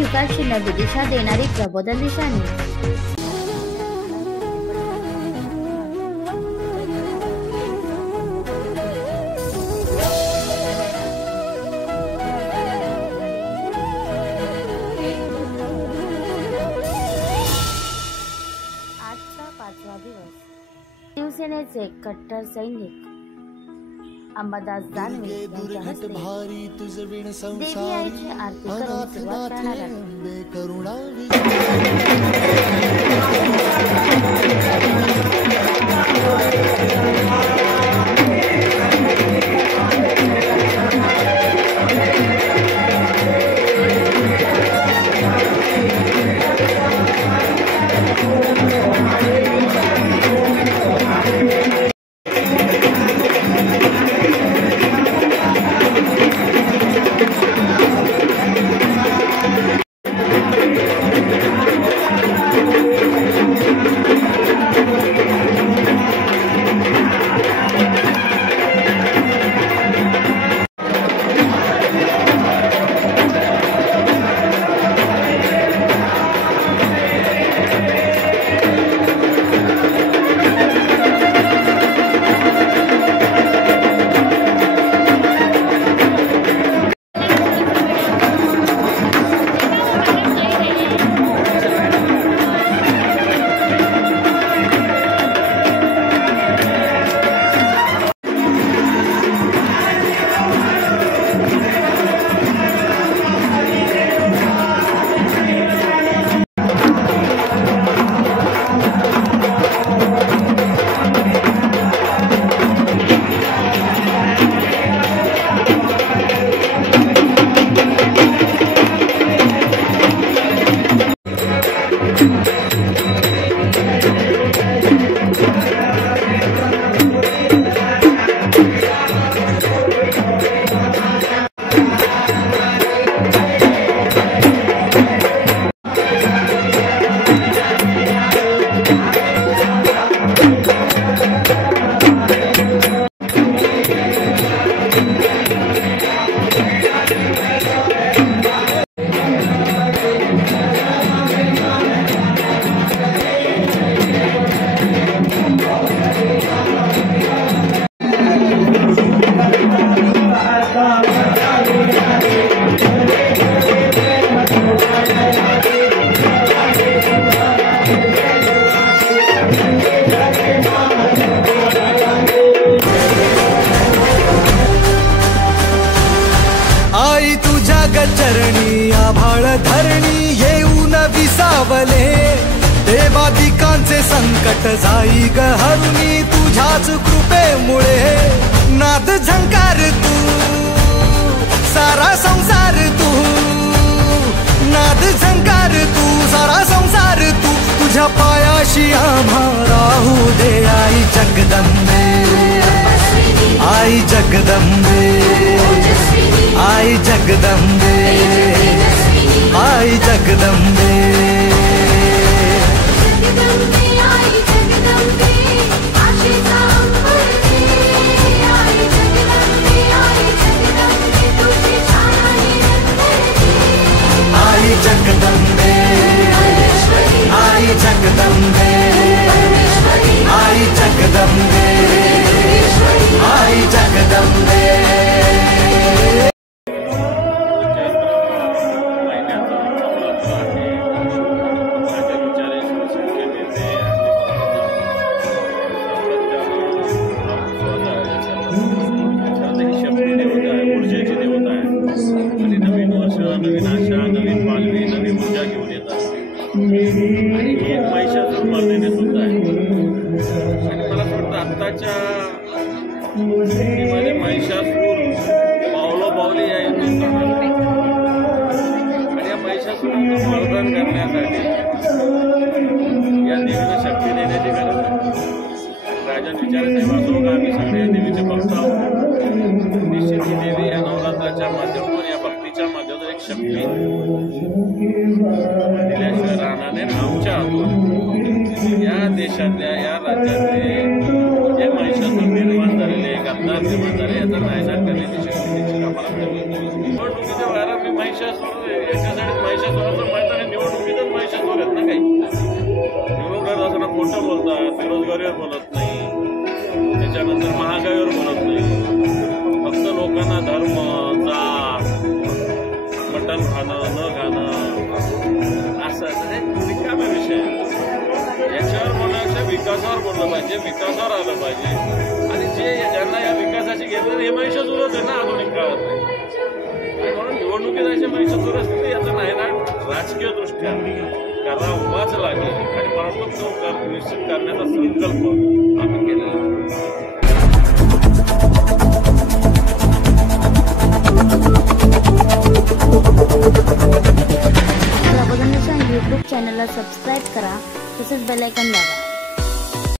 युगाची नवी दिशा देणारी प्रबोधन दिशाणी। आजचा 5वा दिवस। शिवसेनेचे कट्टर सैनिक अंबादास दानवे यांच्या हस्ते देवी आईची आरती करून सुरुवात करण्यात आली। चरणी आभाळ धरणी येऊन विसावले, देवादिकांचे संकट जाई ग हरुणी तुझ्याच कृपेमुळे। नाद झंकार तू सारा संसार तू, नाद झंकार तू सारा संसार तू, तुझ्या पायाशी आम्हा राहू दे आई जगदंबे, आई जगदंबे, आई जगदंबे, आई जगदंबे। आई जगदंबे, आई जगदंबे, आई जगदंबे, आई जगदंबे। ऊर्जेची देवता आहे आणि नवीन वर्ष, नवीन आशा, नवीन पालवी, नवीन ऊर्जा घेऊन येतात आणि ही एक महिषासुर मर्दिनी सुद्धा आहे। आणि मला असं वाटतं आत्ताच्या स्थितीमध्ये महिषासूर पावलोपावली या हिंदुस्थानात आणि या महिषासुराचं मर्दन करण्यासाठी या देवीला शक्ती देण्याची गरज आहे। राजन विचारसाहेब असो का आम्ही सगळे या देवीचे भक्त आहोत, निश्चित ही देवी या नवरात्राच्या माध्यमातून या भक्तीच्या माध्यमातून एक शक्ती दिल्याशिवाय राहणार नाही। आमच्या हातून या देशातल्या या राज्यातले जे महिषासूर निर्माण झालेले, गद्दार निर्माण झाले याचा नायनाट करण्याची शक्ती आम्हाला निवडणुकीच्या वेळेला मी महिषासूर याच्यासाठी महिषासूर बेरोजगारीवर बोलत नाही, त्याच्यानंतर महागाईवर बोलत नाही, फक्त लोकांना धर्म, जात, मटण खाणं न खाणं असं हे रिकामे विषय. याच्यावर बोलण्यापेक्षा विकासावर बोललं पाहिजे, विकासावर आलं पाहिजे. आणि जे ज्यांना या विकासाची घेतलं हे महिषा सुरत आहे ना आधुनिक काळात. म्हणून निवडणुकीत अशा महिषा सुरत असते याचा नाही ना राजकीय दृष्ट्या करावाच लागेल. आणि मला तो निश्चित करण्याचा संकल्प आम्ही केलेला आहे. प्रबोधन न्यूज यूट्यूब चॅनलला सबस्क्राईब करा, तसेच बेल आयकॉन दाबा.